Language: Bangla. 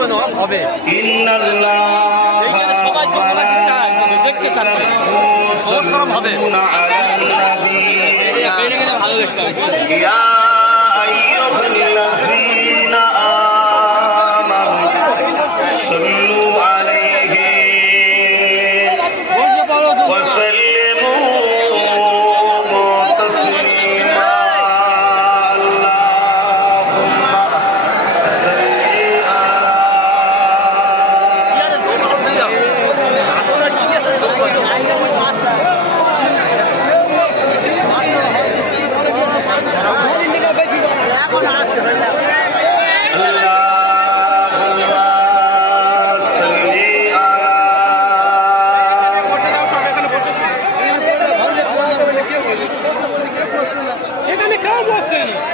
ব্যবস্থা নেওয়া হবে। সবাই তো চায় দেখতে চাচ্ছে। অবসরম হবে। ভালো দেখতে صلوا عليه você,